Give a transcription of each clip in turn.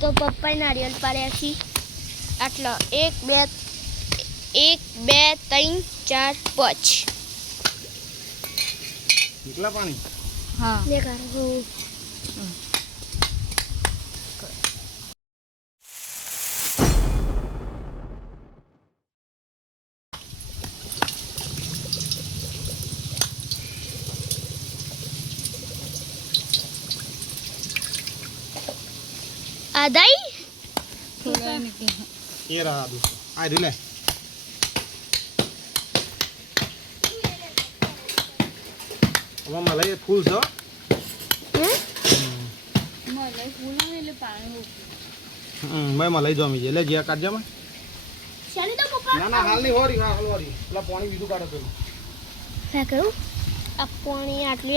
તો પપ્પાએ નારિયેળ પાડ્યા છે આટલા 1 2 3 4 5 નીકળા પાણી હા દેખાડ હો आदाई थोड़ा निकला ये रहा दूसरा आ रे ले अब मलाई फूल छ मलाई फूल એટલે પાણી मैं मलाई जमी जे ले जिया काट जा मैं शाली तो पप्पा ना ना हाल नहीं हो रही हाल हो रही પેલા પાણી બીજું કાઢો પેલું क्या करूं अब पानी आटली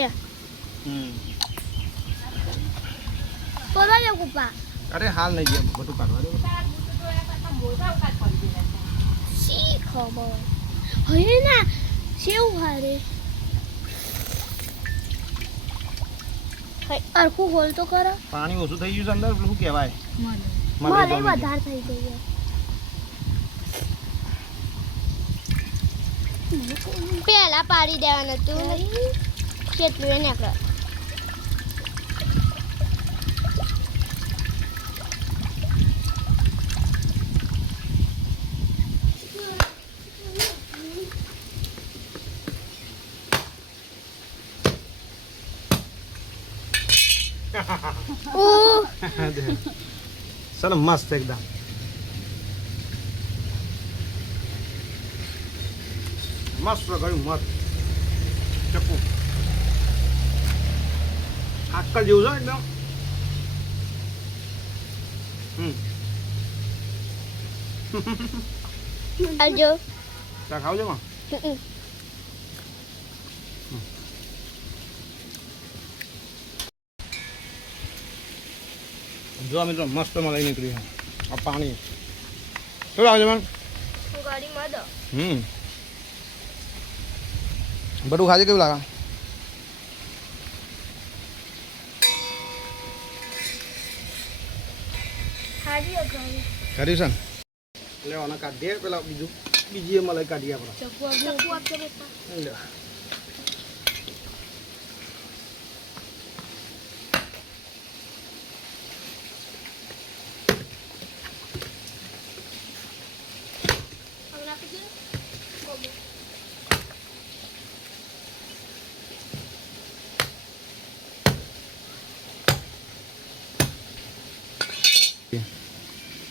परवा जाओ पप्पा अरे हाल नहीं जिया બધું કાઢવા દે સી ખબર હે ના સેવ હારે હે અરખું હોલ તો કરો પાણી ઓછું થઈ ગયું છે અંદર પેલું શું કહેવાય મને વધારે થઈ ગયું પેલા પાડી દેવાનું હતું કેટલું એ નીકળે चलो मस्त एकदम मस्त गયું મસ્ત ચક્કુ આકલ જેવું છે એકદમ આવજો ચા ખાવજો માં જો મિત્રો મસ્ત મલાઈ નીકળી આ પાણી શું આવજો માં ગાડી માં દો બધું ખાજે કેવું લાગે હાજી ગાડી કર્યું છે ને લેવાના કાઢીએ પેલા બીજી મલાઈ કાઢીએ આપણે ચપ્પુ આપજો પપ્પા લે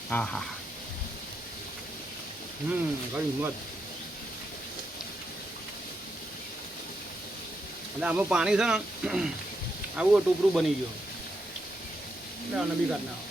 હા હા ઘણી મત એટલે આમાં પાણી છે ને આવું ટોપરું બની ગયું એટલે આને બી કાઢ નાખો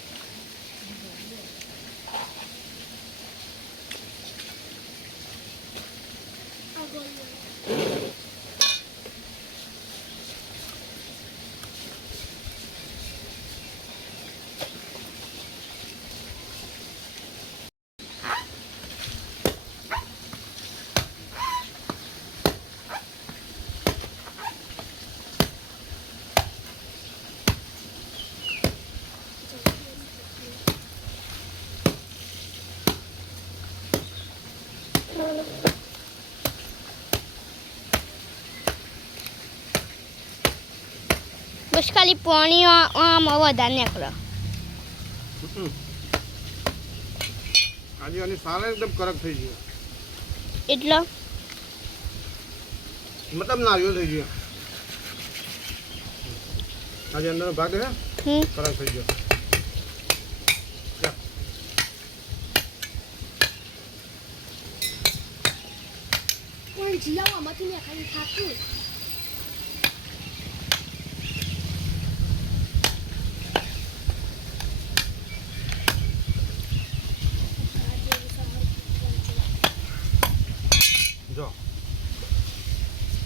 બસ ખાલી પાણી આમાં વધારે નીકળે આજે આની સાલ એકદમ કડક થઈ ગયો એટલો મતલબ નારિયેળ થઈ ગયો આજે અંદર ભાગ હે કડક થઈ ગયો પણ જીયાવામાંથી મેં ખાલી ખાતું જો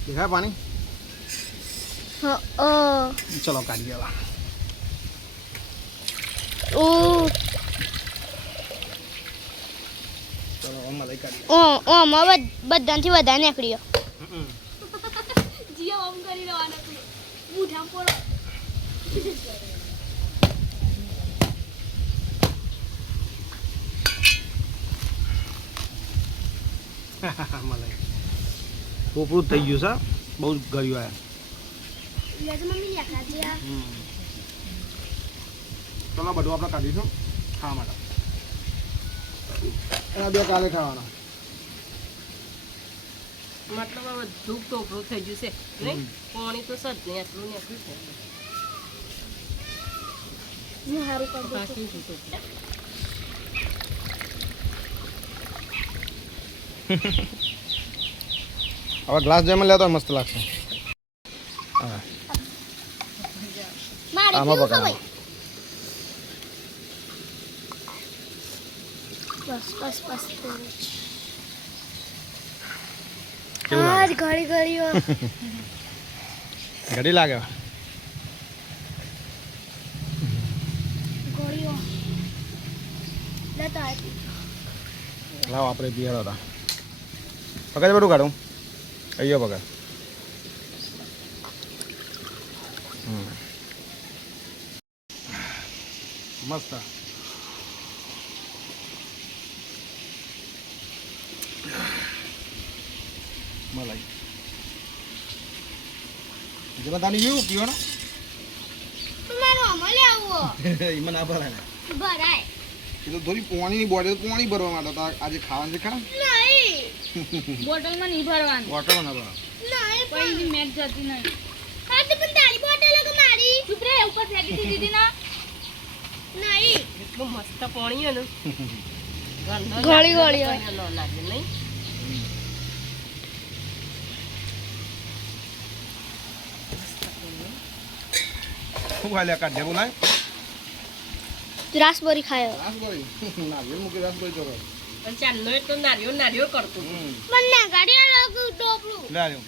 દેખાય પાણી ચલો કાઢીએ હવે ઓ ચલો મલાઈ કાઢીએ આમાં બધાથી વધારે નીકળ્યો જીયા ઓમ કરી લેવાના મૂઠામ પડો મલાઈ ટોપરું જ થઈ ગયું છે બહુ જ ગળ્યું આયા લેજો મમ્મી લે ખાજે આ ચલો બધું આપણે કાઢીશું ખાવા માટે એના બે કાલે ખાવાના મતલબ હવે ધૂપ ટોપરું થઈ ગયું છે નહીં પાણી તો સજ ને એટલું ને એટલું છે હું હારું કરી દઉં બાકી શું ટોપરું હવે ગ્લાસ જેમાં લેતો હોય મસ્ત લાગશે હા મારે આમાં કેવું પકડવાનું. ખવાય બસ બસ બસ કેવું લાગે? આજ ઘડી ઘડીઓ ઘડી લાગે ઘડીઓ લેતા આવી લાવો આપણે પીવાડો હતા પકડ બધું કાઢું અહીંયા પકડ મસ્ત મલાઈ જેમાં તાની પીવું પીવાનો મારો અમલે આવો એમાં ના ભરાય ને ભરાય એ તો થોડી પોણીની બોટલ પોણી ભરવા માટે તો આજે ખાવાનું છે ખા નહીં બોટલમાં નહીં ભરવાનું બોટલ ના ભરવા નહીં પછી મેચ જતી નહીં હા તો પણ તારી બોટલ કે મારી ચૂપ રે ઉપર ફેંકી દીધી ના નહીં એટલું મસ્ત પાણી છે ને ગંધ ગળી ગળી લાગે, ન લાગે નહીં શું ખાઈ લે કાઢે બોલાય રાસબરી ખાયો રાસબરી નારિયેળ મૂકી રાસબરી ચોરો પણ ચાંદનો એટલો નારિયો નારિયો કરતો હતો. મને ગાડી લાગુ ટોપલું લે આવ્યો